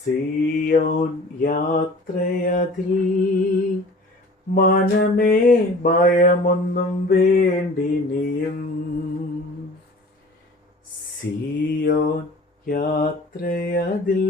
സിയോൻ യാത്രയതിൽ മനമേ ഭയമൊന്നും വേണ്ടിനിയും സിയോൻ യാത്രയതിൽ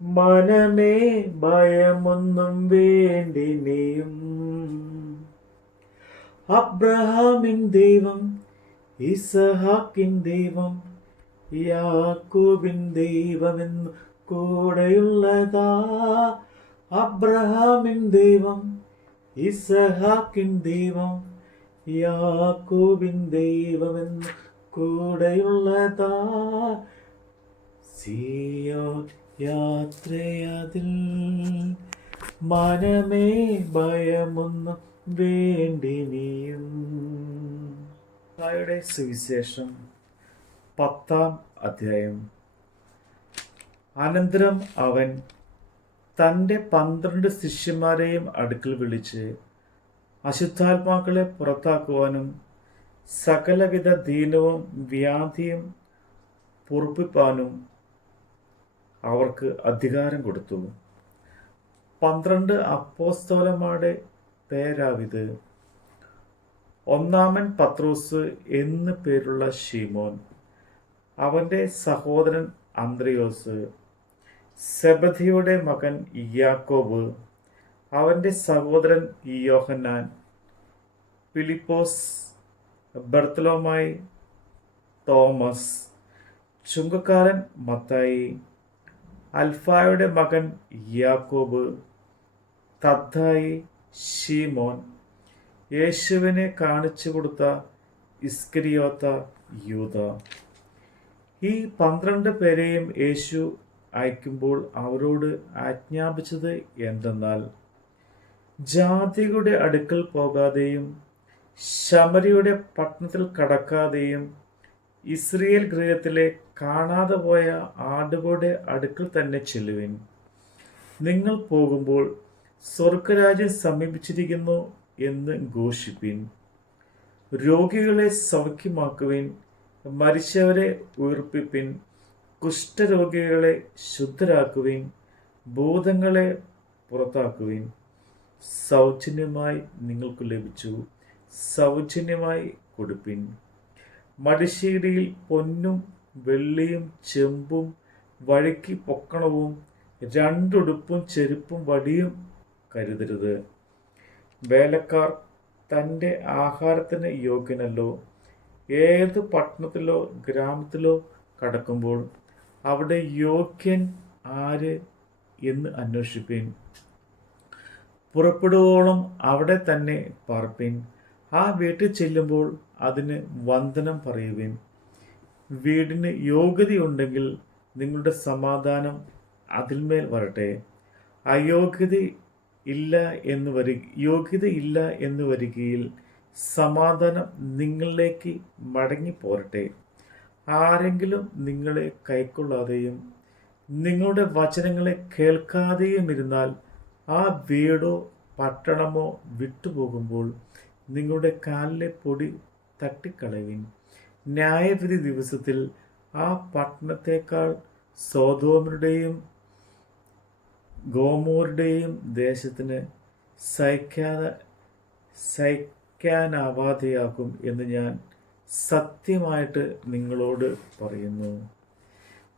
മനമേ ഭയമൊന്നും വേണ്ടിനിയും അബ്രഹാമിൻ ദൈവം ഇസഹാക്കിൻ ദൈവം യാക്കോബിൻ ദൈവമെന്നു കൂടെയുള്ളതാ. അബ്രഹാമിൻ ദൈവം ഇസഹാക്കിൻ ദൈവം യാക്കൂബിൻ ദൈവമെന്നു കൂടെയുള്ളതാ. സിയോ യാത്രയതിൽ മനമേ ഭയമൊന്നും വേണ്ടിനിയും യുടെ സുവിശേഷം? പത്താം അധ്യായം. അനന്തരം അവൻ തന്റെ പന്ത്രണ്ട് ശിഷ്യന്മാരെയും അടുക്കൽ വിളിച്ച് അശുദ്ധാത്മാക്കളെ പുറത്താക്കുവാനും സകലവിധ ദീനവും വ്യാധിയും പൊറുപ്പിപ്പാനും അവർക്ക് അധികാരം കൊടുത്തു. പന്ത്രണ്ട് അപ്പോസ്തോലന്മാരുടെ പേരാവിത്. ഒന്നാമൻ പത്രോസ് എന്ന് പേരുള്ള ഷീമോൻ അവന്റെ സഹോദരൻ അന്ത്രയോസ് സെബദിയുടെ മകൻ യാക്കോബ് അവന്റെ സഹോദരൻ യോഹന്നാൻ ഫിലിപ്പോസ് ബർത്തലോമായി തോമസ് ചുങ്കക്കാരൻ മത്തായി അൽഫായുടെ മകൻ യാക്കോബ് തദ്ദായി ഷീമോൻ യേശുവിനെ കാണിച്ചു കൊടുത്ത ഇസ്കരിയോത്ത യൂത. ഈ പന്ത്രണ്ട് പേരെയും യേശു അയക്കുമ്പോൾ അവരോട് ആജ്ഞാപിച്ചത് എന്തെന്നാൽ ജാതികളുടെ അടുക്കൽ പോകാതെയും ശമരിയുടെ പട്ടണത്തിൽ കടക്കാതെയും ഇസ്രയേൽ ഗൃഹത്തിലെ കാണാതെ പോയ ആടുകളുടെ അടുക്കൽ തന്നെ ചെല്ലുവിൻ. നിങ്ങൾ പോകുമ്പോൾ സ്വർഗരാജ്യം സമീപിച്ചിരിക്കുന്നു എന്ന് ഘോഷിപ്പിൻ. രോഗികളെ സൗഖ്യമാക്കുവിൻ. മരിച്ചവരെ ഉയർപ്പിപ്പിൻ കുഷ്ഠരോഗികളെ ശുദ്ധരാക്കുവിൻ ഭൂതങ്ങളെ പുറത്താക്കുവിൻ. സൗജന്യമായി നിങ്ങൾക്ക് ലഭിച്ചു സൗജന്യമായി കൊടുപ്പിൻ. മടിശ്ശേരിയിൽ പൊന്നും വെള്ളിയും ചെമ്പും വഴുക്കി പൊക്കണവും രണ്ടുടുപ്പും ചെരുപ്പും വടിയും കരുതരുത്. വേലക്കാർ തന്റെ ആഹാരത്തിന് യോഗ്യനല്ലോ ഏത് പട്ടണത്തിലോ ഗ്രാമത്തിലോ കടക്കുമ്പോൾ അവിടെ യോഗ്യൻ ആര് എന്ന് അന്വേഷിപ്പീൻ. പുറപ്പെടുവോളം അവിടെ തന്നെ പാർപ്പീൻ. ആ വീട്ടിൽ ചെല്ലുമ്പോൾ അതിന് വന്ദനം പറയുവിൻ. വീടിന് യോഗ്യതയുണ്ടെങ്കിൽ നിങ്ങളുടെ സമാധാനം അതിന്മേൽ വരട്ടെ. അയോഗ്യത ഇല്ല എന്ന് വരി യോഗ്യത ഇല്ല എന്ന് വരികയിൽ സമാധാനം നിങ്ങളിലേക്ക് മടങ്ങി പോരട്ടെ ആരെങ്കിലും നിങ്ങളെ കൈക്കൊള്ളാതെയും നിങ്ങളുടെ വചനങ്ങളെ കേൾക്കാതെയും ഇരുന്നാൽ ആ വീടോ പട്ടണമോ വിട്ടുപോകുമ്പോൾ നിങ്ങളുടെ കാലിലെ പൊടി തട്ടിക്കളയും ന്യായവിധി ദിവസത്തിൽ ആ പട്ടണത്തേക്കാൾ സോതോമരുടെയും ഗോമോരുടെയും ദേശത്തിന് സഹിക്കാതെ സഹിക്കാനാവാതെയാക്കും എന്ന് ഞാൻ സത്യമായിട്ട് നിങ്ങളോട് പറയുന്നു.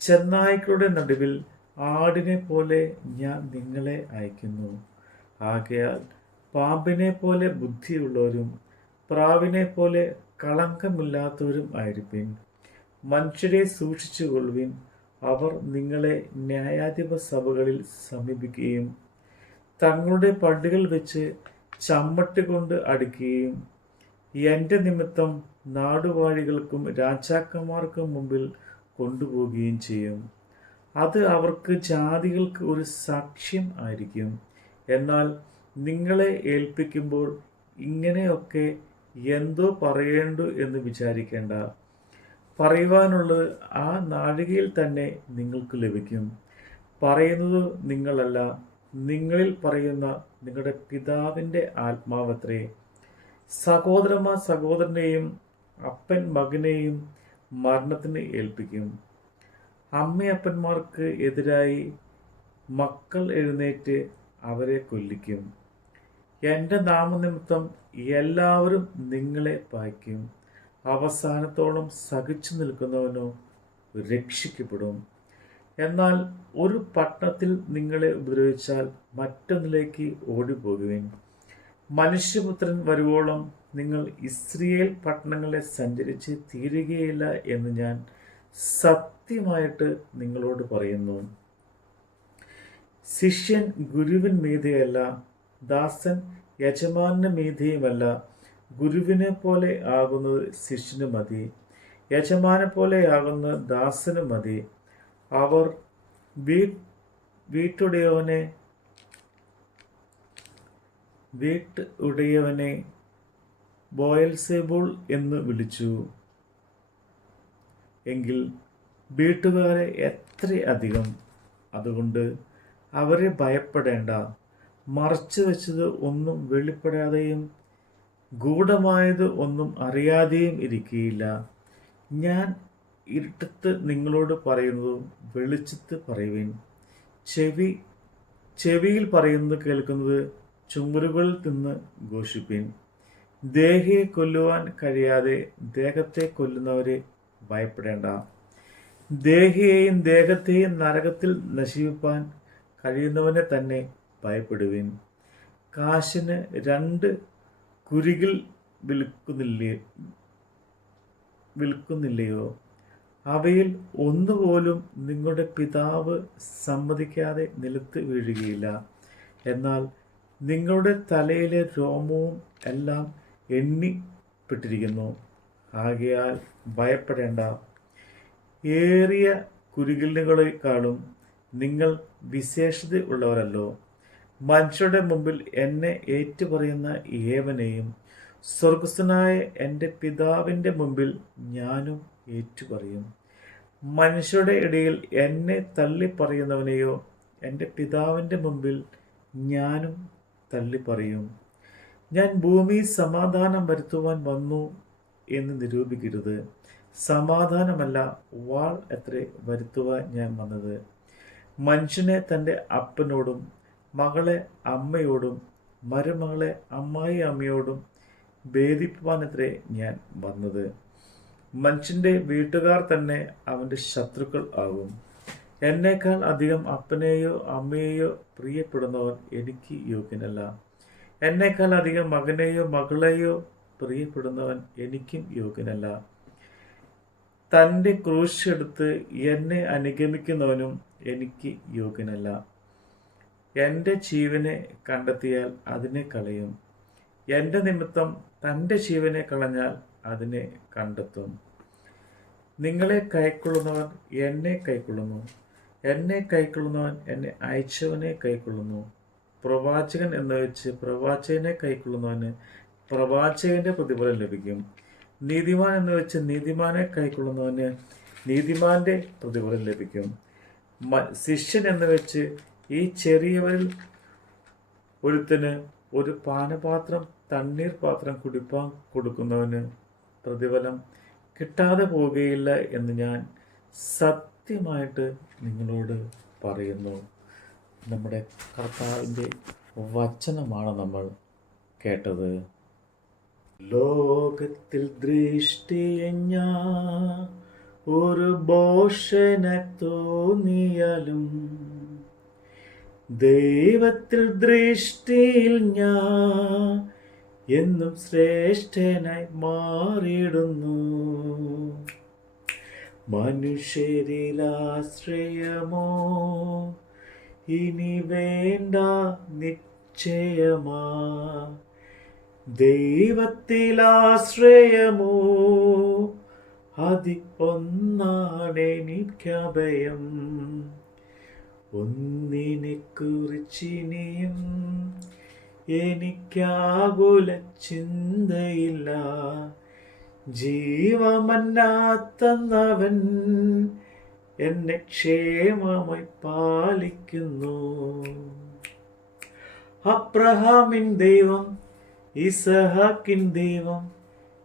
ചെന്നായ്ക്കളുടെ നടുവിൽ ആടിനെ പോലെ ഞാൻ നിങ്ങളെ അയക്കുന്നു. ആകയാൽ പാമ്പിനെ പോലെ ബുദ്ധിയുള്ളവരും പ്രാവിനെ പോലെ കളങ്കമില്ലാത്തവരും ആയിരിപ്പിൻ. മനുഷ്യരെ സൂക്ഷിച്ചുകൊള്ളുവിൻ. അവർ നിങ്ങളെ ന്യായാധിപ സഭകളിൽ സമീപിക്കുകയും തങ്ങളുടെ പള്ളികൾ വെച്ച് ചമ്മട്ട് കൊണ്ട് അടിക്കുകയും എന്റെ നിമിത്തം നാടുവാഴികൾക്കും രാജാക്കന്മാർക്കും മുമ്പിൽ കൊണ്ടുപോവുകയും ചെയ്യും. അത് അവർക്ക് ജാതികൾക്ക് ഒരു സാക്ഷ്യം ആയിരിക്കും. എന്നാൽ നിങ്ങളെ ഏൽപ്പിക്കുമ്പോൾ ഇങ്ങനെയൊക്കെ എന്തോ പറയേണ്ടു എന്ന് വിചാരിക്കേണ്ട. പറയുവാനുള്ളത് ആ നാഴികയിൽ തന്നെ നിങ്ങൾക്ക് ലഭിക്കും. പറയുന്നത് നിങ്ങളല്ല നിങ്ങളിൽ പറയുന്ന നിങ്ങളുടെ പിതാവിന്റെ ആത്മാവത്രേ. സഹോദരന്മാർ സഹോദരനെയും അപ്പൻ മകനെയും മരണത്തിന് ഏൽപ്പിക്കും. അമ്മയപ്പന്മാർക്ക് എതിരായി മക്കൾ എഴുന്നേറ്റ് അവരെ കൊല്ലിക്കും. എന്റെ നാമനിമിത്തം എല്ലാവരും നിങ്ങളെ പായ്ക്കും. അവസാനത്തോളം സഹിച്ചു നിൽക്കുന്നവനോ രക്ഷിക്കപ്പെടും. എന്നാൽ ഒരു പട്ടണത്തിൽ നിങ്ങളെ ഉപദ്രവിച്ചാൽ മറ്റൊന്നിലേക്ക് ഓടിപ്പോകുവിൻ. മനുഷ്യപുത്രൻ വരുവോളം നിങ്ങൾ ഇസ്രയേൽ പട്ടണങ്ങളെ സഞ്ചരിച്ച് തീരുകയില്ല എന്ന് ഞാൻ സത്യമായിട്ട് നിങ്ങളോട് പറയുന്നു. ശിഷ്യൻ ഗുരുവിൻ മീതെയല്ല ദാസൻ യജമാന മീതയുമല്ല. ഗുരുവിനെ പോലെ ആകുന്നത് ശിഷ്യന് മതി യജമാനെ പോലെ ആകുന്നത് ദാസന് മതി. അവർ വീ വീട്ടുടയവനെ വീട്ടുടയവനെ ബോയൽസെബുൾ എന്ന് വിളിച്ചു. എങ്കിൽ വീട്ടുകാരെ എത്ര അധികം? അതുകൊണ്ട് അവരെ ഭയപ്പെടേണ്ട. മറച്ചു വെച്ചത് ഒന്നും വെളിപ്പെടാതെയും ഗൂഢമായത് ഒന്നും അറിയാതെയും ഇരിക്കുകയില്ല ഞാൻ ഇരുട്ടത്ത് നിങ്ങളോട് പറയുന്നതും വെളിച്ചത്ത് പറയുവിൻ ചെവി ചെവിയിൽ പറയുന്നത് കേൾക്കുന്നത് ചുമരുകളിൽ നിന്ന് ഘോഷിപ്പിൻ. ദേഹിയെ കൊല്ലുവാൻ കഴിയാതെ ദേഹത്തെ കൊല്ലുന്നവരെ ഭയപ്പെടേണ്ട. ദേഹിയെയും ദേഹത്തെയും നരകത്തിൽ നശിപ്പാൻ കഴിയുന്നവനെ തന്നെ ഭയപ്പെടുവിൻ. കാശിന് രണ്ട് കുരികിൽ വിൽക്കുന്നില്ലേ വിൽക്കുന്നില്ലയോ? അവയിൽ ഒന്നുപോലും നിങ്ങളുടെ പിതാവ് സമ്മതിക്കാതെ നിലത്ത് വീഴുകയില്ല. എന്നാൽ നിങ്ങളുടെ തലയിലെ രോമവും എല്ലാം എണ്ണിപ്പെട്ടിരിക്കുന്നു ആകയാൽ ഭയപ്പെടേണ്ട. ഏറിയ കുരുകിലുകളെക്കാളും നിങ്ങൾ വിശേഷത ഉള്ളവരല്ലോ. മനുഷ്യരുടെ മുമ്പിൽ എന്നെ ഏറ്റുപറയുന്ന ഏവനെയും സ്വർഗസ്ഥനായ എന്റെ പിതാവിന്റെ മുമ്പിൽ ഞാനും ഏറ്റുപറയും. മനുഷ്യരുടെ ഇടയിൽ എന്നെ തള്ളിപ്പറയുന്നവനെയോ എന്റെ പിതാവിന്റെ മുമ്പിൽ ഞാനും തള്ളിപ്പറയും. ഞാൻ ഭൂമി സമാധാനം വരുത്തുവാൻ വന്നു എന്ന് നിരൂപിക്കരുത്. സമാധാനമല്ല വാൾ എത്ര വരുത്തുവാൻ ഞാൻ വന്നത്. മനുഷ്യനെ തന്റെ അപ്പനോടും മകളെ അമ്മയോടും മരുമകളെ അമ്മായി അമ്മയോടും ഭേദിപ്പാനത്രേ ഞാൻ വന്നത്. മനുഷ്യന്റെ വീട്ടുകാർ തന്നെ അവന്റെ ശത്രുക്കൾ ആകും. എന്നേക്കാൾ അധികം അപ്പനെയോ അമ്മയെയോ പ്രിയപ്പെടുന്നവൻ എനിക്ക് യോഗ്യനല്ല. എന്നേക്കാൾ അധികം മകനെയോ മകളെയോ പ്രിയപ്പെടുന്നവൻ എനിക്കും യോഗ്യനല്ല. തന്റെ ക്രൂശ് എടുത്ത് എന്നെ അനുഗമിക്കുന്നവനും എനിക്ക് യോഗ്യനല്ല. എന്റെ ജീവനെ കണ്ടെത്തിയാൽ അതിനെ കളയും. എന്റെ നിമിത്തം തന്റെ ജീവനെ കളഞ്ഞാൽ അതിനെ കണ്ടെത്തും. നിങ്ങളെ കൈക്കൊള്ളുന്നവൻ എന്നെ കൈക്കൊള്ളുന്നു. എന്നെ കൈക്കൊള്ളുന്നവൻ എന്നെ അയച്ചവനെ കൈക്കൊള്ളുന്നു. പ്രവാചകൻ എന്ന് വെച്ച് പ്രവാചകനെ കൈക്കൊള്ളുന്നവന് പ്രവാചകന്റെ പ്രതിഫലം ലഭിക്കും. നീതിമാൻ എന്ന് വെച്ച് നീതിമാനെ കൈക്കൊള്ളുന്നവന് നീതിമാന്റെ പ്രതിഫലം ലഭിക്കും. ശിഷ്യൻ എന്ന് വെച്ച് ഈ ചെറിയവരിൽ ഒരുത്തിന് ഒരു പാനപാത്രം തണ്ണീർ പാത്രം കുടിപ്പാൻ കൊടുക്കുന്നവന് പ്രതിഫലം കിട്ടാതെ പോവുകയില്ല എന്ന് ഞാൻ സത്യമായിട്ട് നിങ്ങളോട് പറയുന്നു. നമ്മുടെ കർത്താവിന്റെ വചനമാണ് നമ്മൾ കേട്ടത്. ലോകത്തിൽ ദൃഷ്ടിയഞ്ഞ ഒരു ഭോഷനെ തോന്നിയാലും ദൈവത്തിൽ ദൃഷ്ടിയിൽ ഞാൻ എന്നും ശ്രേഷ്ഠനായി മാറിയിടുന്നു. മനുഷ്യരിലാശ്രയമോ ഇനി വേണ്ട നിശ്ചയമാ? ദൈവത്തിലാശ്രയമോ അതി ഒന്നാണെനിക്കഭയം ഒന്നിനെ കുറിച്ചിനിയും എനിക്കാകുല ചിന്തയില്ല ജീവമന്നാത്തന്നവൻ എന്നെ ക്ഷേമമായി പാലിക്കുന്നു. അബ്രഹാമിൻ ദൈവം ഇസഹാക്കിൻ ദൈവം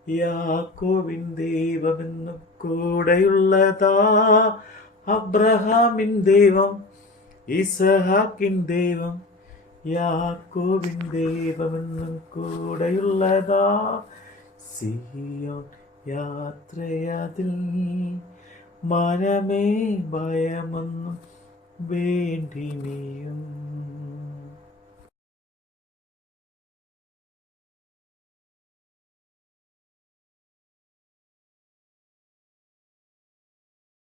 യാക്കോവിൻ ദൈവമെന്നു കൂടെയുള്ളതാ. അബ്രഹാമിൻ ദൈവം ഇസഹാക്കിൻ ദൈവം യാക്കോബിൻ ദൈവമെന്നും കൂടെയുള്ളതാ. സിയോ യാത്രയതിൽ മനമേ ഭയമൊന്നും വേണ്ടിനിയും